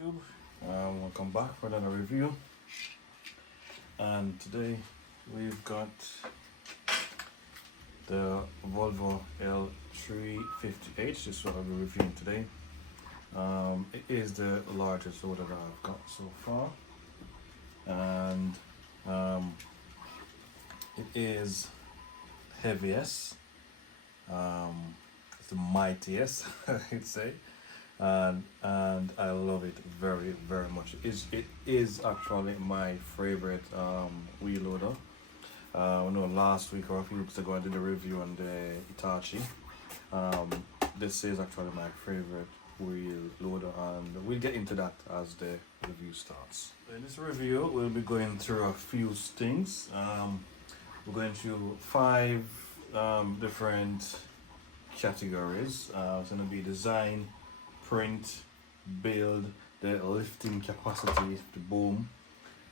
YouTube. Welcome back for another review, and today we've got the Volvo L350H. This is what I'll be reviewing today. It is the largest loader that I've got so far, and it is heaviest. It's the mightiest, I'd say. And I love it very much. It is actually my favorite wheel loader. I know last week or a few weeks ago I did a review on the Hitachi. This is actually my favorite wheel loader, and we'll get into that as the review starts. In this review we'll be going through a few things. We're going through 5 different categories. It's going to be design, print, build, the lifting capacity, the boom,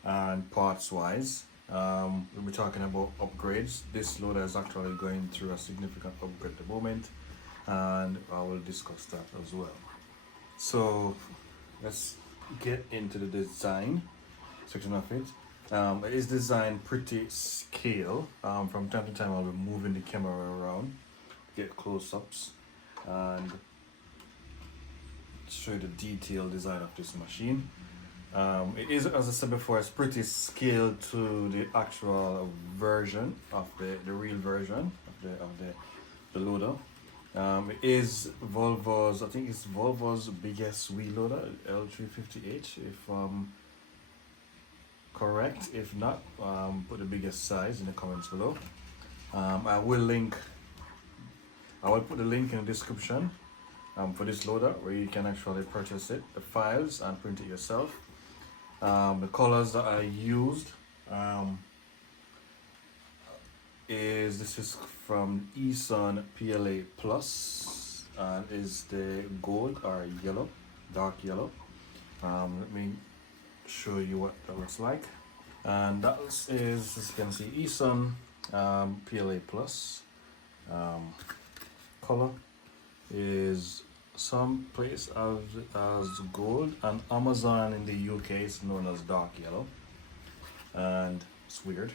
and parts wise. We'll be talking about upgrades. This loader is actually going through a significant upgrade at the moment, and I will discuss that as well. So let's get into the design section of it. It is designed pretty scale. From time to time I'll be moving the camera around, get close-ups, and show you the detailed design of this machine. It is, as I said before, it's pretty scaled to the actual version of the real version of the loader. It is Volvo's, I think it's Volvo's biggest wheel loader, L350H, if correct. If not, put the biggest size in the comments below. I will put the link in the description for this loader, where you can actually purchase it, the files, and print it yourself. The colors that I used this is from Eson PLA Plus, and is the gold or yellow, dark yellow. Let me show you what that looks like. And that is, as you can see, Eson PLA Plus. Color is some place as gold, and Amazon in the UK is known as dark yellow, and it's weird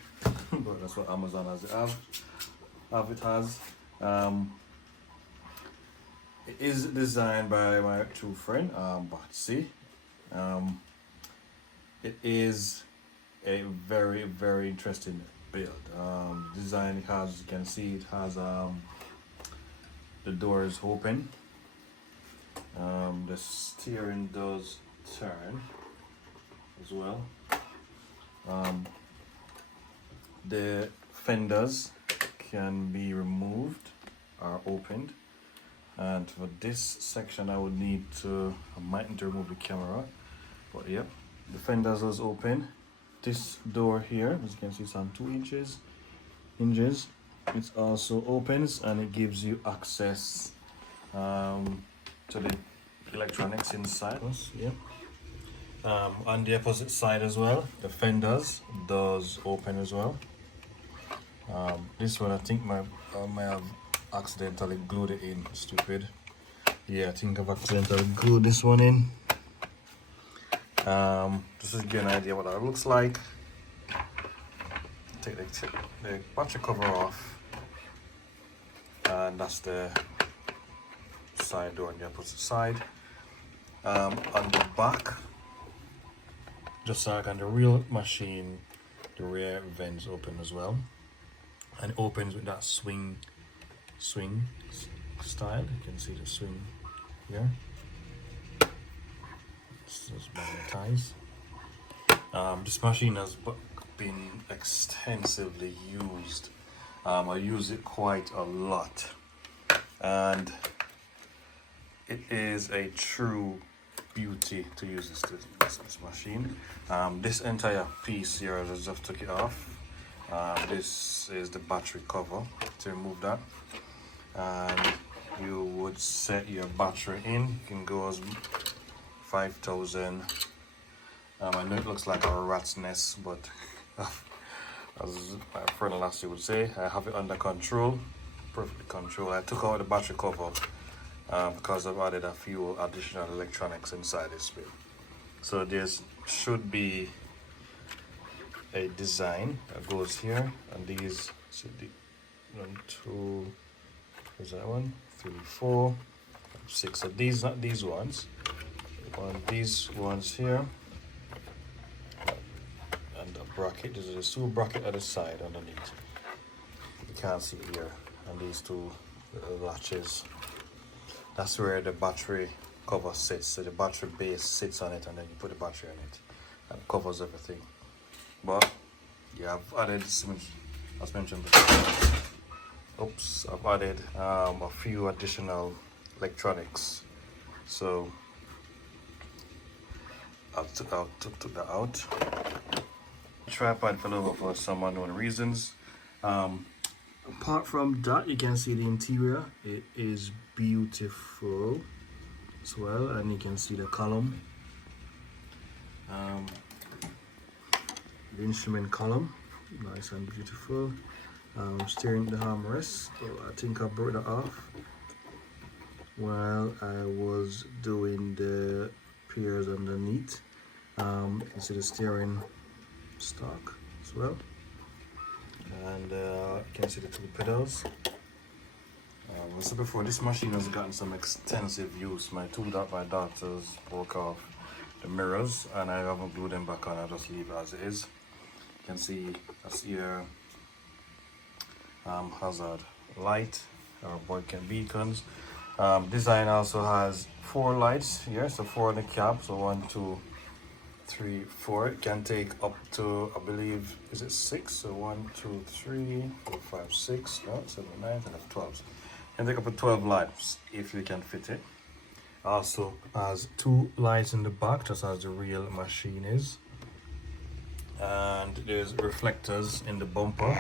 but that's what Amazon has it as. It is designed by my true friend Batsy. It is a very interesting build. Design, as you can see, it has the doors open. The steering does turn as well. The fenders can be removed or opened, and for this section I might need to remove the camera, but yep, the fenders does open. This door here, as you can see, it's on 2 hinges. It also opens, and it gives you access to the electronics inside. Yep. On the opposite side as well, the fenders does open as well. This one, I think I might have accidentally glued it in. Stupid. Yeah, I think I've accidentally glued this one in. Just to give you an idea what that looks like. Take the battery cover off, and that's the side door on the opposite side. On the back, just like on the real machine, the rear vents open as well, and it opens with that swing style. You can see the swing here. This is magnetized. This machine has been extensively used. I use it quite a lot, and it is a true beauty to use this machine. This entire piece here, I just took it off. This is the battery cover. To remove that, and you would set your battery in. You can go as 5,000. I know it looks like a rat's nest, but as my friend last year would say, I have it under control, perfectly controlled. I took out the battery cover because I've added a few additional electronics inside this bit. So there's should be a design that goes here, and these should be 1, 2, is that 1, 3, 4, 6. So these, not these ones, on these ones here, and a bracket. There's a 2 bracket at the side underneath. You can't see it here, and these 2 little latches. That's where the battery cover sits. So the battery base sits on it, and then you put the battery on it, and covers everything. But yeah, I've added some, as mentioned before. Oops, I've added a few additional electronics. So I took that out. Tripod fell over for some unknown reasons. Apart from that, you can see the interior. It is beautiful as well, and you can see the column, the instrument column, nice and beautiful. Steering the armrest. So I think I broke that off while I was doing the piers underneath. You can see the steering stock as well, and you can see the 2 pedals. As I said before, this machine has gotten some extensive use. My daughters broke off the mirrors, and I haven't glued them back on. I just leave it as it is. You can see that's here. Hazard light or beacon beacons. Design also has 4 lights here, so 4 in the cab. So 1, 2, 3, 4. It can take up to, I believe, is it 6? So 1, 2, 3, 4, 5, 6, no, 7, 9, 10, 12. Can take up to 12 lights if you can fit it. Also has 2 lights in the back, just as the real machine is. And there's reflectors in the bumper.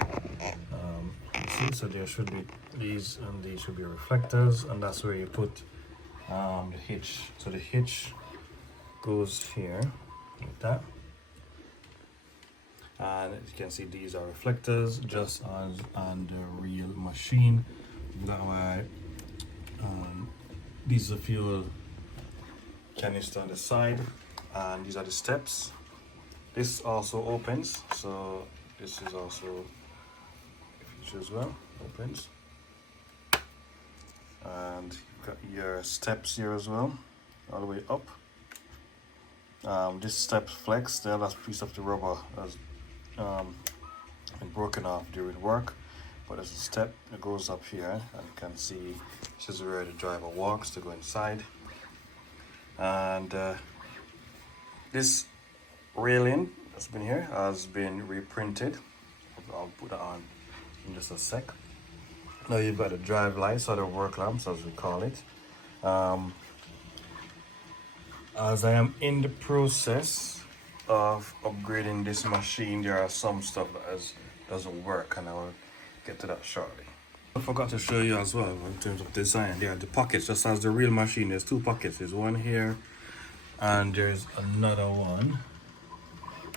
See, so there should be these, and these should be reflectors, and that's where you put the hitch. So the hitch goes here like that, and as you can see, these are reflectors just as on the real machine. That way, these are fuel canister on the side, and these are the steps. This also opens, so this is also a feature as well, opens. And you've got your steps here as well, all the way up. This step flex, the last piece of the rubber has been broken off during work, but there's a step that goes up here, and you can see this is where the driver walks to go inside. And this railing that's been here has been reprinted. I'll put that on in just a sec. Now you've got the drive lights, or the work lamps as we call it. As I am in the process of upgrading this machine, there are some stuff that doesn't work, and I will get to that shortly. I forgot to show you as well in terms of design. There are the pockets, just as the real machine. There's 2 pockets. There's one here, and there's another one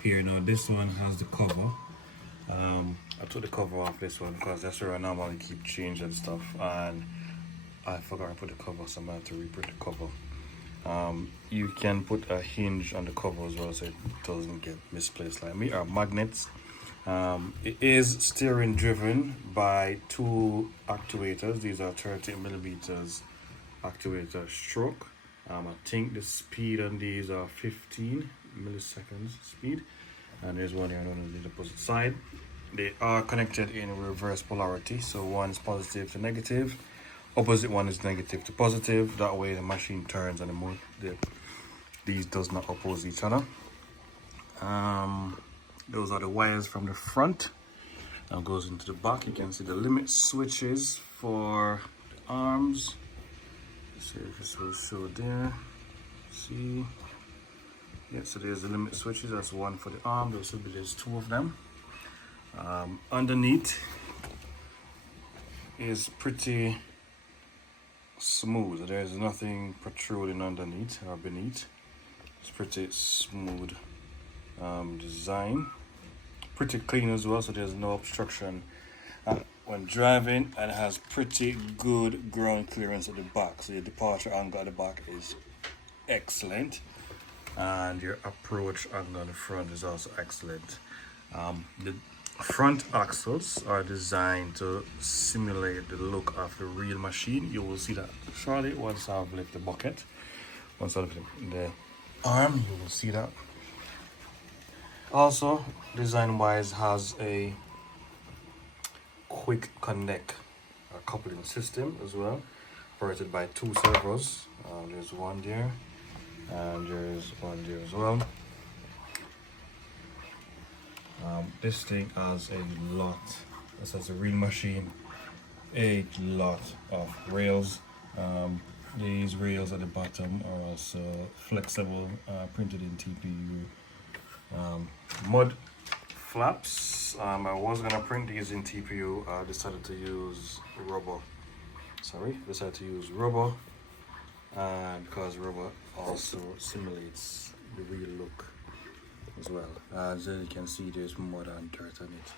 here. Now this one has the cover. I took the cover off this one because that's where I normally keep change and stuff, and I forgot to put the cover, so I'm going to reprint the cover. You can put a hinge on the cover as well, so it doesn't get misplaced like me. Magnets. It is steering driven by 2 actuators. These are 30mm actuator stroke. I think the speed on these are 15 milliseconds speed, and there's one here on the opposite side. They are connected in reverse polarity, so one is positive to negative, opposite one is negative to positive. That way the machine turns, and these does not oppose each other. Those are the wires from the front. Now goes into the back. You can see the limit switches for the arms. Let's see if this will show there. See, yeah, so there's the limit switches. That's one for the arm. There's 2 of them. Underneath is pretty smooth. There's nothing protruding underneath or beneath. It's pretty smooth design, pretty clean as well, so there's no obstruction when driving, and it has pretty good ground clearance at the back, so your departure angle at the back is excellent. and your approach angle on the front is also excellent. The front axles are designed to simulate the look of the real machine. You will see that shortly once I've left the bucket. Once I lift the arm, you will see that. Also, design-wise, has a quick connect coupling system as well, operated by 2 servos. There's one there, and there's one there as well. This thing has a lot, this has a real machine, a lot of rails. These rails at the bottom are also flexible, printed in TPU. Mud flaps, I was gonna print these in TPU. I decided to use rubber. And because rubber also simulates the real look as well. As you can see, there's mud and dirt on it.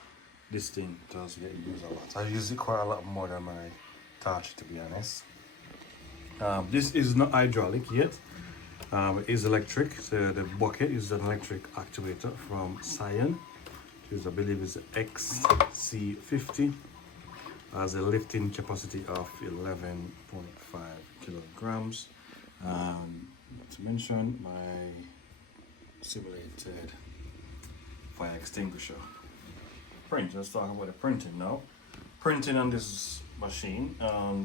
This thing does get used a lot. I use it quite a lot more than my Touch, to be honest. This is not hydraulic yet. It is electric. So the bucket is an electric actuator from Scion, which I believe is XC50. Has a lifting capacity of 11.5 kilograms. Not to mention my simulated fire extinguisher. Print. Let's talk about the printing now. Printing on this machine,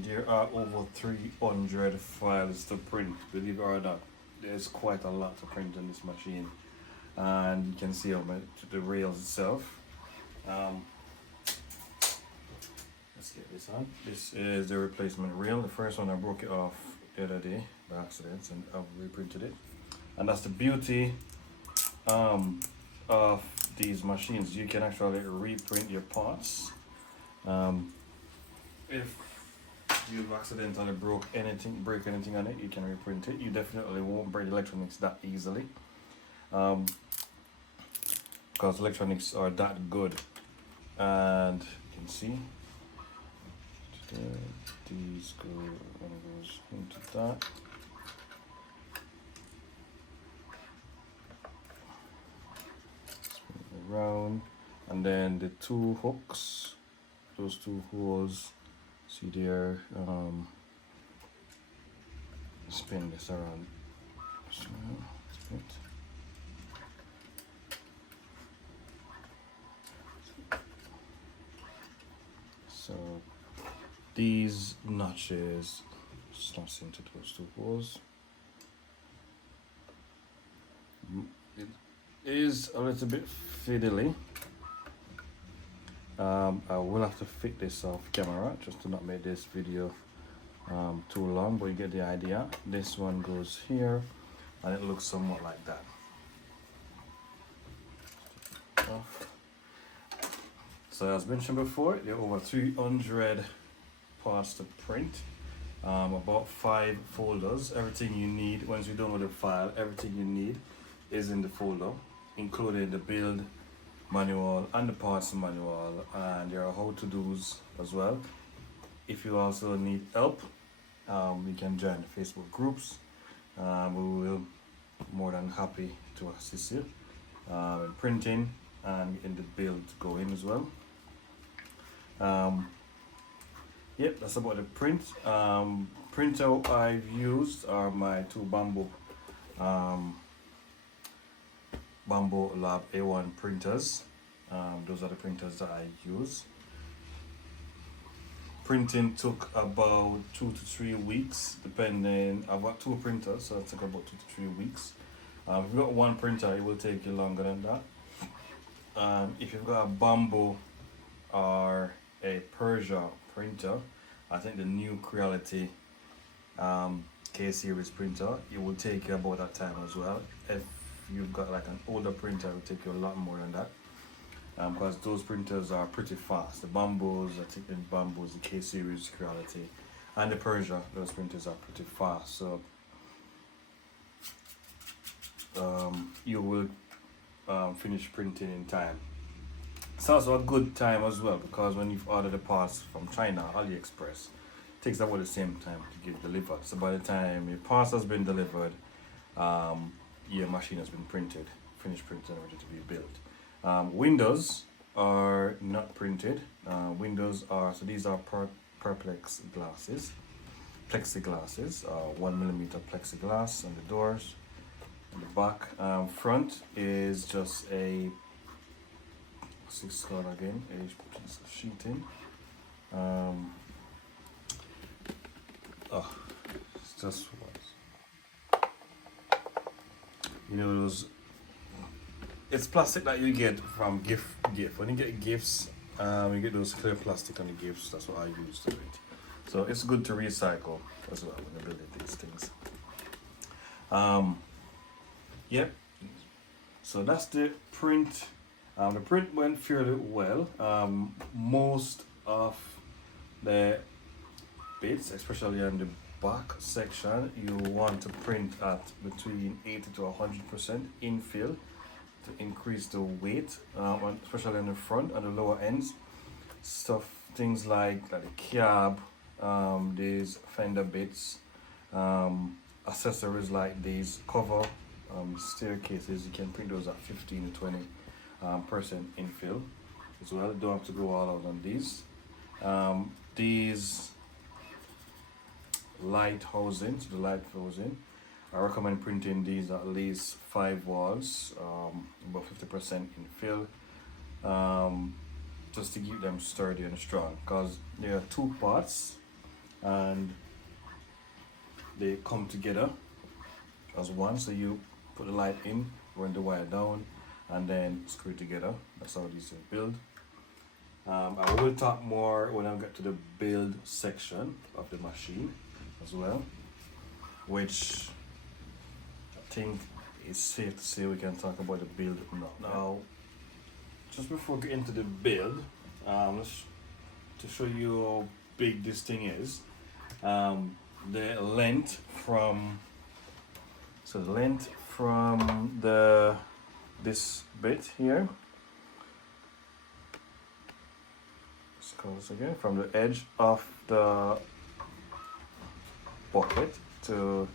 there are over 300 files to print. Believe it or not, there's quite a lot to print on this machine, and you can see on the rails itself. Let's get this on. This is the replacement rail. The first one I broke it off the other day by accident, and I've reprinted it. And that's the beauty of these machines. You can actually reprint your parts. If you've accidentally break anything on it, you can reprint it. You definitely won't break electronics that easily, because electronics are that good. And you can see these one goes into that. Spin it around, and then the 2 hooks, those 2 holes. See there, spin this around. Spin it. So these notches slots into those 2 holes. It is a little bit fiddly. I will have to fit this off camera just to not make this video too long, but you get the idea. This one goes here, and it looks somewhat like that. So as mentioned before, there are over 300 parts to print, about 5 folders. Everything you need, once you download the file, everything you need is in the folder, including the build manual and the parts manual, and there are how-to-dos as well. If you also need help, you can join the Facebook groups. We will be more than happy to assist you in printing and in the build going as well. Yep, that's about the print. Printer I've used are my 2 Bamboo Lab A1 printers. Those are the printers that I use. Printing took about 2 to 3 weeks, depending. I've got 2 printers, so it took about 2 to 3 weeks. If you've got 1 printer, it will take you longer than that. If you've got a Bamboo or a Persia printer, I think the new Creality K-series printer, it will take you about that time as well. If you've got like an older printer, it will take you a lot more than that, because those printers are pretty fast. The Bamboos, I think the Bamboos, the K-series Creality, and the Persia, those printers are pretty fast, so you will finish printing in time. It's also a good time as well, because when you've ordered the parts from China, AliExpress, it takes about the same time to get delivered. So by the time your parts has been delivered, your machine has been printed, finished printed and ready to be built. Windows are not printed. Windows are, so these are perplex glasses, plexiglasses, 1mm plexiglass on the doors. On the back, front is just a, what's this called again? A piece of sheeting. It's just what, you know, those. It's plastic that you get from gift. When you get gifts, you get those clear plastic on the gifts. That's what I use to it. So it's good to recycle as well when you're building these things. Yep. So that's the print. The print went fairly well. Most of the bits, especially on the back section, you want to print at between 80 to 100% infill to increase the weight, especially on the front and the lower ends. Stuff, things like the cab, these fender bits, accessories like these cover, staircases, you can print those at 15 to 20% infill as well. You don't have to go all out on these. These light housings, I recommend printing these at least 5 walls, about 50% infill, just to keep them sturdy and strong, because there are 2 parts and they come together as one. So you put the light in, run the wire down, and then screw it together. That's how these things build. I will talk more when I get to the build section of the machine as well, which I think it's safe to say we can talk about the build now. Now, just before we get into the build, to show you how big this thing is, the length from this bit here, let's call this again, from the edge of the bucket to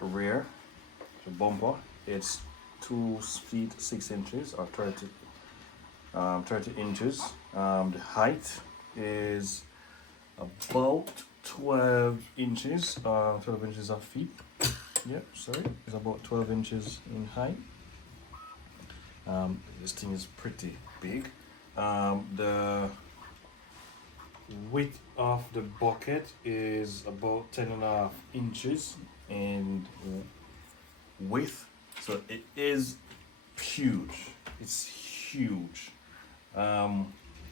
rear, the bumper, it's 2 feet 6 inches or 30 inches. The height is about 12 inches, 12 inches of feet. Yep, sorry, it's about 12 inches in height. This thing is pretty big. The width of the bucket is about 10.5 inches in width, so it is huge. It's huge. As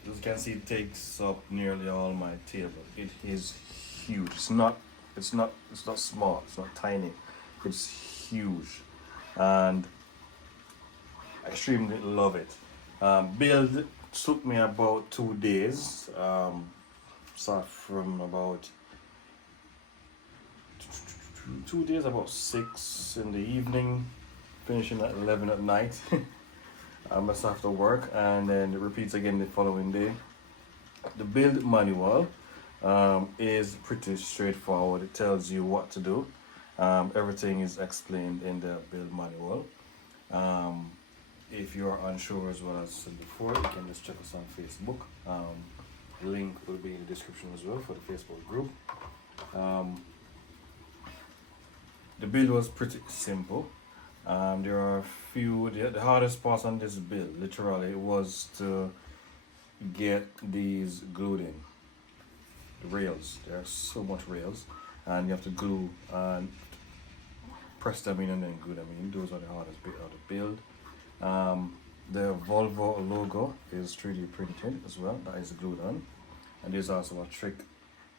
you can see, it takes up nearly all my table. It is huge. It's not small. It's not tiny. It's huge, and I extremely love it. Build took me about 2 days. Start from about 2 days, about 6 in the evening, finishing at 11 at night. I must have to work, and then it repeats again the following day. The build manual is pretty straightforward. It tells you what to do. Everything is explained in the build manual. If you are unsure, as well as I said before, you can just check us on Facebook. The link will be in the description as well for the Facebook group. The build was pretty simple. There are a few, the hardest part on this build, literally, was to get these glued in. The rails, there are so much rails, and you have to glue and press them in and then glue them in. Those are the hardest bit of the build. The Volvo logo is 3D printed as well, that is glued on, and there's also a trick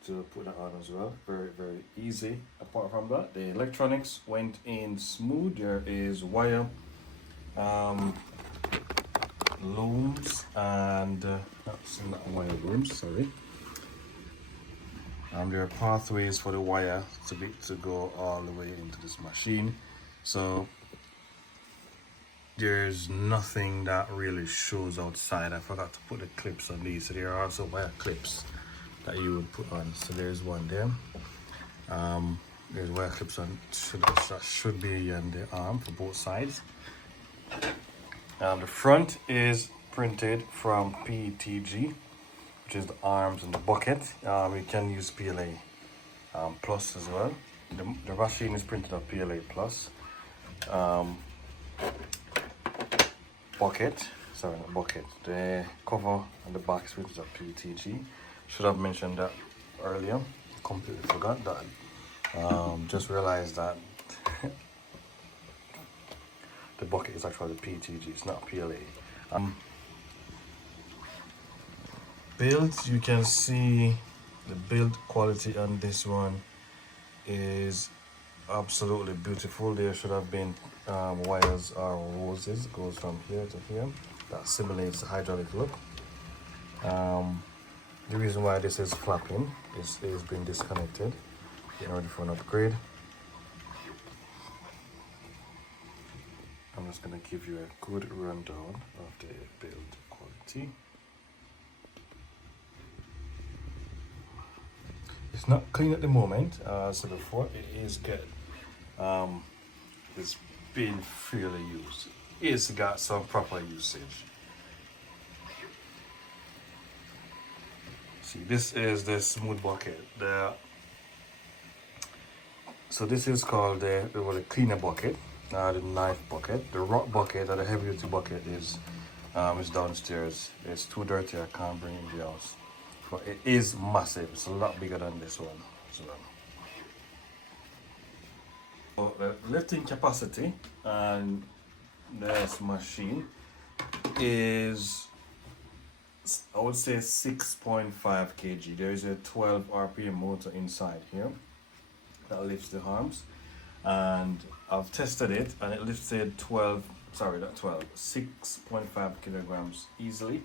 to put that on as well. Very, very easy. Apart from that, the electronics went in smooth. There is wire looms and not wire looms, sorry. There are pathways for the wire to go all the way into this machine. So there's nothing that really shows outside. I forgot to put the clips on these. So there are also wire clips that you would put on. So there's one there. There's wire clips on, should be on the arm for both sides. The front is printed from PETG, which is the arms and the bucket. You can use PLA plus as well. The machine is printed on PLA plus. Bucket, sorry, not bucket. The cover on the back is printed on PETG. Should have mentioned that earlier. Completely forgot that. Just realized that the bucket is actually PETG, it's not PLA. Build, you can see the build quality on this one is absolutely beautiful. There should have been wires or hoses, goes from here to here. That simulates the hydraulic look. The reason why this is flapping is it's been disconnected, getting ready for an upgrade. I'm just going to give you a good rundown of the build quality. It's not clean at the moment, as I said before. It is good. It's been freely used. It's got some proper usage. See, this is the smooth bucket. So this is called the cleaner bucket, the knife bucket. The rock bucket or the heavy duty bucket is downstairs. It's too dirty, I can't bring it in the house. But it is massive. It's a lot bigger than this one as well. So the lifting capacity on this machine is, I would say, 6.5 kg. There is a 12 RPM motor inside here that lifts the arms, and I've tested it and it lifted 6.5 kilograms easily.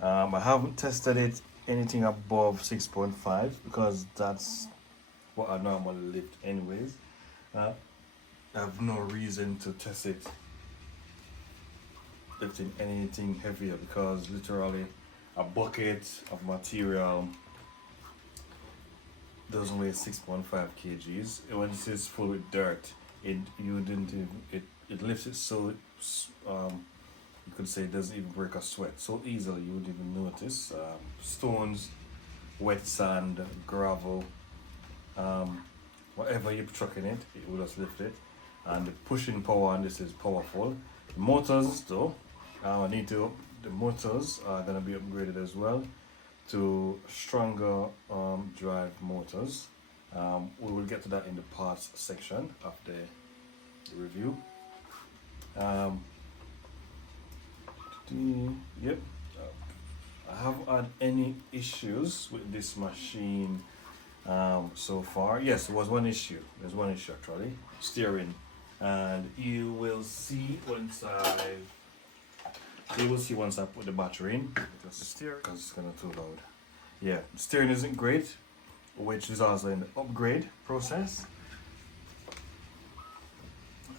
I haven't tested it anything above 6.5 because that's what I normally lift anyways. I have no reason to test it lifting anything heavier, because literally a bucket of material doesn't weigh 6.5 kgs. When this is full with dirt, it lifts it so you could say it doesn't even break a sweat so easily you wouldn't even notice. Stones, wet sand, gravel, whatever you're trucking it, it will just lift it. And the pushing power on this is powerful. The motors though, the motors are going to be upgraded as well to stronger drive motors. We will get to that in the parts section of the review. Yep, I haven't had any issues with this machine so far. Yes, there was one issue. There's one issue actually, steering, and you will see once I put the battery in. Just steer because it's gonna too loud. Yeah, steering isn't great, which is also in the upgrade process.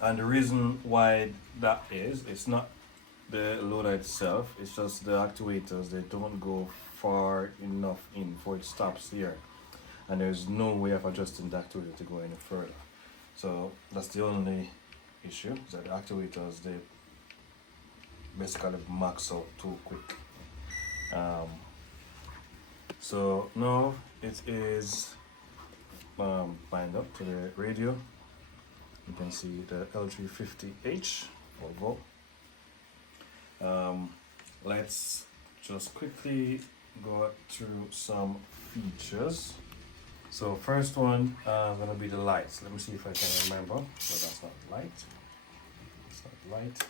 And the reason why that is, it's not the loader itself, it's just the actuators. They don't go far enough in before it stops here, and there's no way of adjusting the actuator to go any further. So that's the only issue, is that the actuators, they basically max out too quick. So now it is lined up to the radio. You can see the L350H Volvo. Let's just quickly go through some features. So first one gonna be the lights. Let me see if I can remember. So that's not light. That's not light.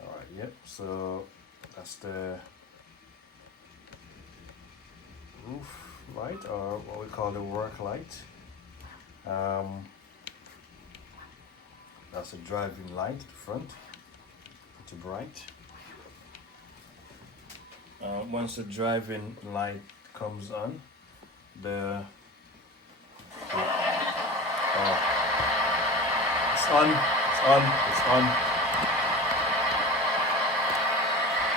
Alright, yep. So that's the roof light, or what we call the work light. That's a driving light at the front. Pretty bright. Once the driving light comes on, it's on.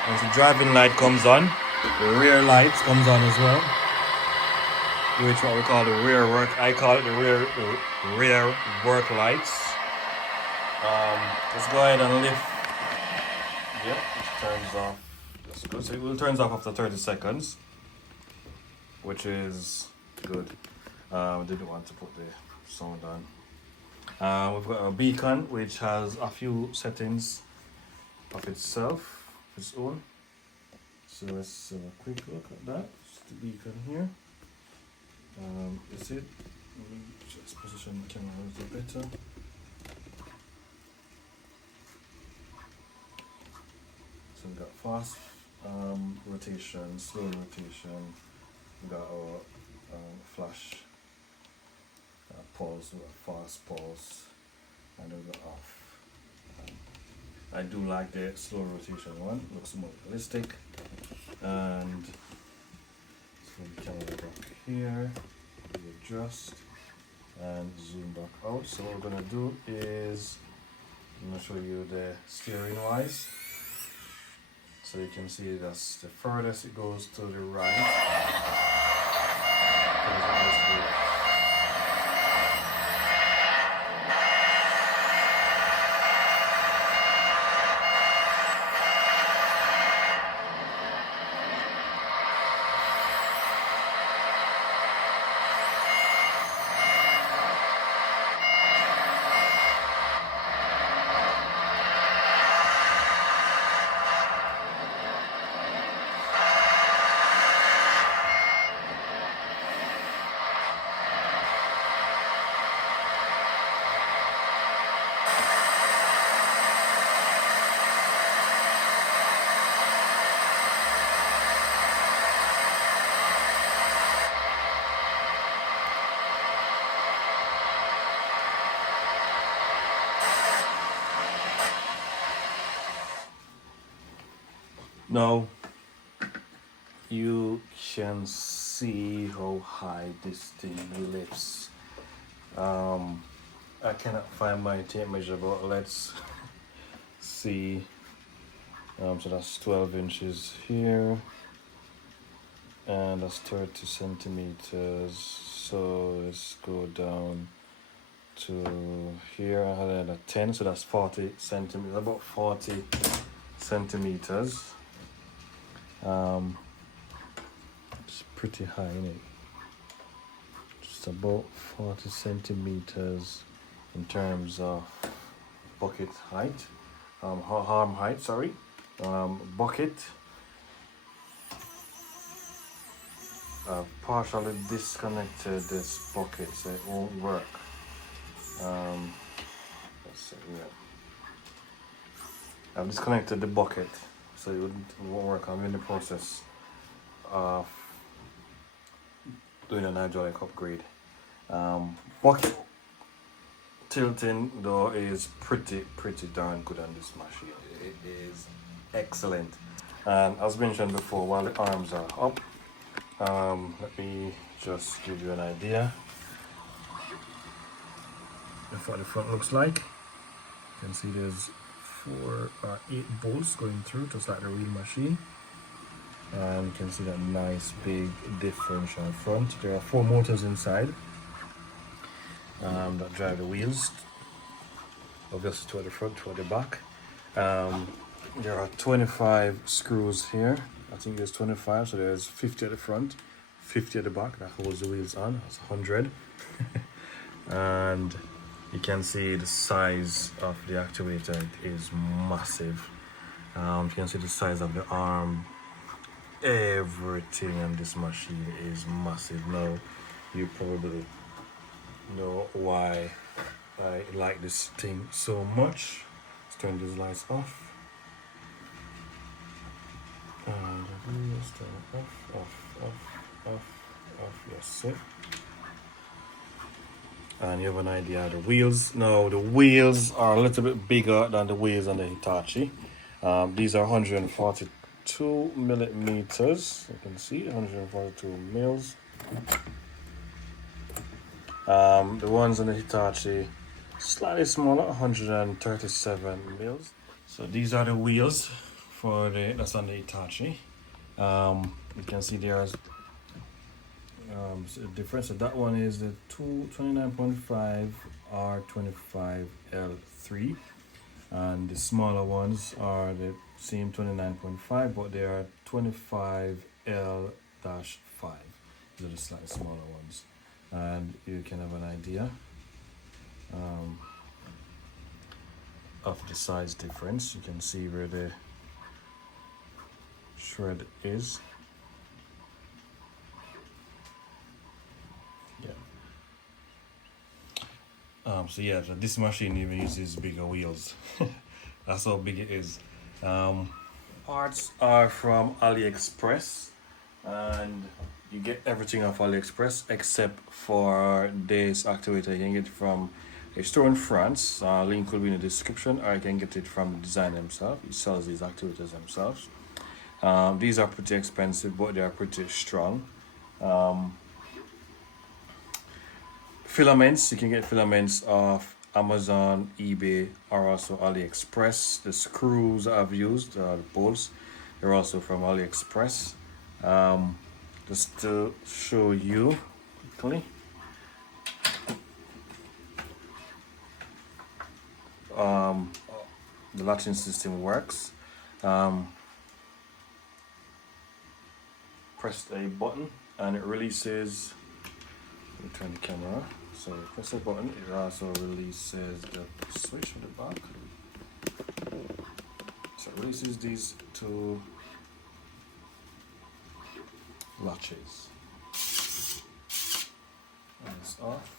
Once the driving light comes on, the rear lights comes on as well. which what we call the rear work. I call it the rear work lights. Let's go ahead and lift. Yep, it turns off. That's good. So it will turns off after 30 seconds, which is good. Didn't want to put the sound on. We've got a beacon which has a few settings of itself, its own. So let's have a quick look at that. It's the beacon here. Is it? Let me just position the camera a little better. So we've got fast rotation, slow rotation. We've got our flash pulse, we've got fast pulse, and we've got off. I do like the slow rotation one, looks more realistic. And so the camera back here, adjust and zoom back out. So what we're gonna do is I'm gonna show you the steering wise. So you can see that's the furthest it goes to the right. Now you can see how high this thing lifts. I cannot find my tape measure, but let's see. So that's 12 inches here, and that's 30 centimeters. So let's go down to here. I had a 10, so that's 40 centimeters, about 40 centimeters. It's pretty high, isn't it? Just about 40 centimeters in terms of bucket height, arm height, sorry. Bucket. I've partially disconnected this bucket so it won't work. Let's see, yeah. I've disconnected the bucket so it won't work. I'm in the process of doing an hydraulic upgrade. Bucket tilting though is pretty darn good on this machine. It is excellent. And as mentioned before, while the arms are up, let me just give you an idea of what the front looks like. You can see there's 4 or 8 bolts going through, just like the real machine. And you can see that nice big differential front. There are 4 motors inside that drive the wheels, obviously 2 at the front, 2 at the back. There are 25 screws here. I think there's 25, so there's 50 at the front, 50 at the back. That holds the wheels on. That's 100. And you can see the size of the actuator. It is massive. You can see the size of the arm. Everything on this machine is massive. Now you probably know why I like this thing so much. Let's turn these lights off. And let's turn it off. Yes, it. And you have an idea of the wheels. Now the wheels are a little bit bigger than the wheels on the Hitachi. These are 142 millimeters. You can see 142 mils. The ones on the Hitachi slightly smaller, 137 mils. So these are the wheels for that's on the Hitachi. You can see there's So the difference of that one is the 29.5 R25 L3, and the smaller ones are the same 29.5, but they are 25 L-5. These are the slightly smaller ones, and you can have an idea of the size difference. You can see where the shred is. So this machine even uses bigger wheels. That's how big it is. Parts are from AliExpress, and you get everything off AliExpress except for this actuator. You can get it from a store in France. Link will be in the description, or you can get it from the designer himself. He sells these actuators themselves. These are pretty expensive, but they are pretty strong. Filaments, you can get filaments off Amazon, eBay, or also AliExpress. The screws I've used, the bolts, they're also from AliExpress. Just to show you quickly. The latching system works. Press a button and it releases. Let me turn the camera. So press a button, it also releases the switch on the back. So it releases these two latches. And it's off.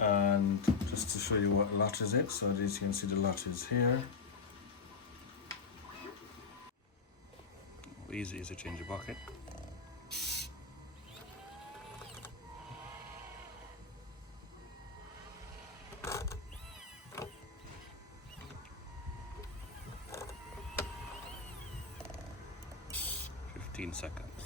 And just to show you what latches it, so as you can see the latches here. Easy is to change the bucket. Seconds.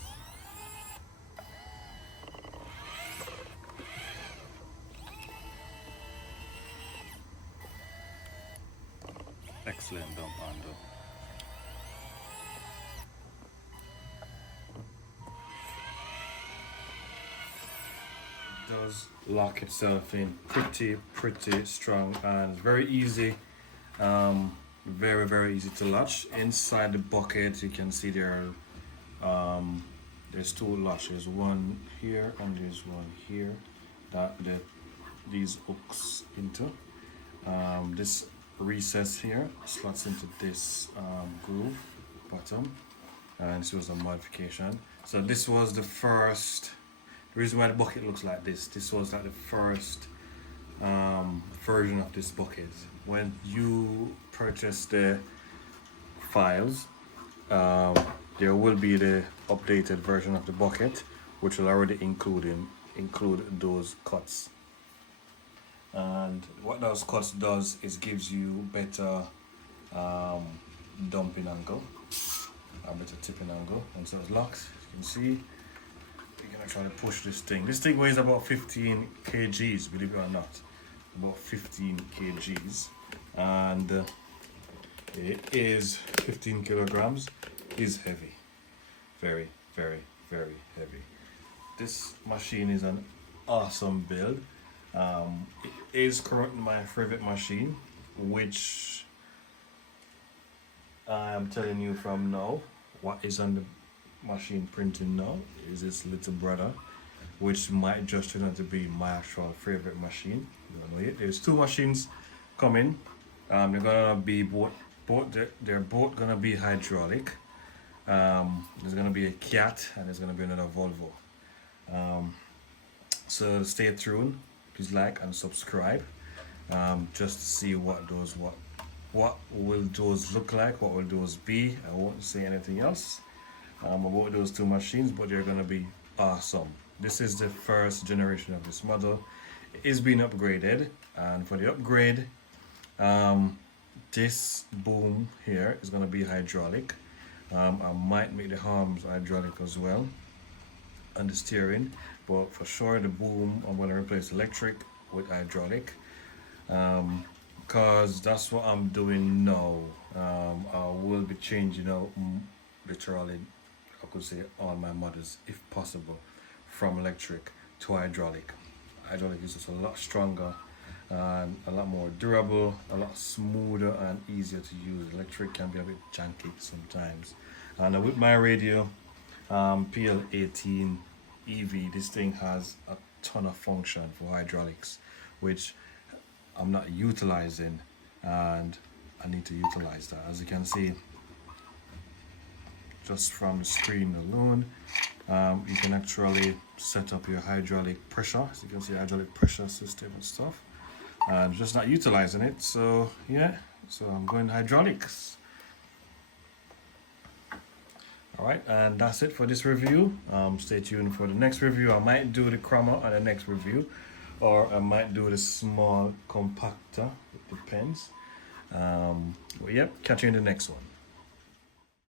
Excellent dump handle. Does lock itself in pretty strong and very easy. Very easy to latch. Inside the bucket you can see there's two latches, one here and there's one here that these hooks into. This recess here slots into this groove bottom, and this was a modification. So this was the first. The reason why the bucket looks like this was like the first version of this bucket. When you purchase the files, there will be the updated version of the bucket, which will already include those cuts. And what those cuts does is gives you better dumping angle, a better tipping angle. And so it's locked. You can see. We're gonna try to push this thing. This thing weighs about 15 kgs, believe it or not. About 15 kgs, and it is 15 kilograms. Is heavy, very heavy. This machine is an awesome build. It is currently my favorite machine, which I'm telling you from now. What is on the machine printing now is this little brother, which might just turn out to be my actual favorite machine. You don't know yet. There's two machines coming. They're gonna be they're both gonna be hydraulic. There's gonna be a Cat and there's gonna be another Volvo. So stay tuned. Please like and subscribe. Just to see what will those look like, what will those be. I won't say anything else about those two machines, but they're gonna be awesome. This is the first generation of this model. It is being upgraded, and for the upgrade, this boom here is gonna be hydraulic. I might make the arms hydraulic as well, and the steering, but for sure the boom I'm gonna replace electric with hydraulic. because that's what I'm doing now. I will be changing out literally, I could say, all my models if possible, from electric to hydraulic. Hydraulic is just a lot stronger and a lot more durable, a lot smoother and easier to use. Electric can be a bit janky sometimes. And with my radio, PL18 EV, this thing has a ton of function for hydraulics, which I'm not utilizing, and I need to utilize that. As you can see, just from the screen alone, you can actually set up your hydraulic pressure. As you can see, hydraulic pressure system and stuff, and just not utilizing it. So yeah, so I'm going hydraulics. Alright, and that's it for this review. Stay tuned for the next review. I might do the Crommer on the next review, or I might do the small compactor. It depends. But yep, catch you in the next one.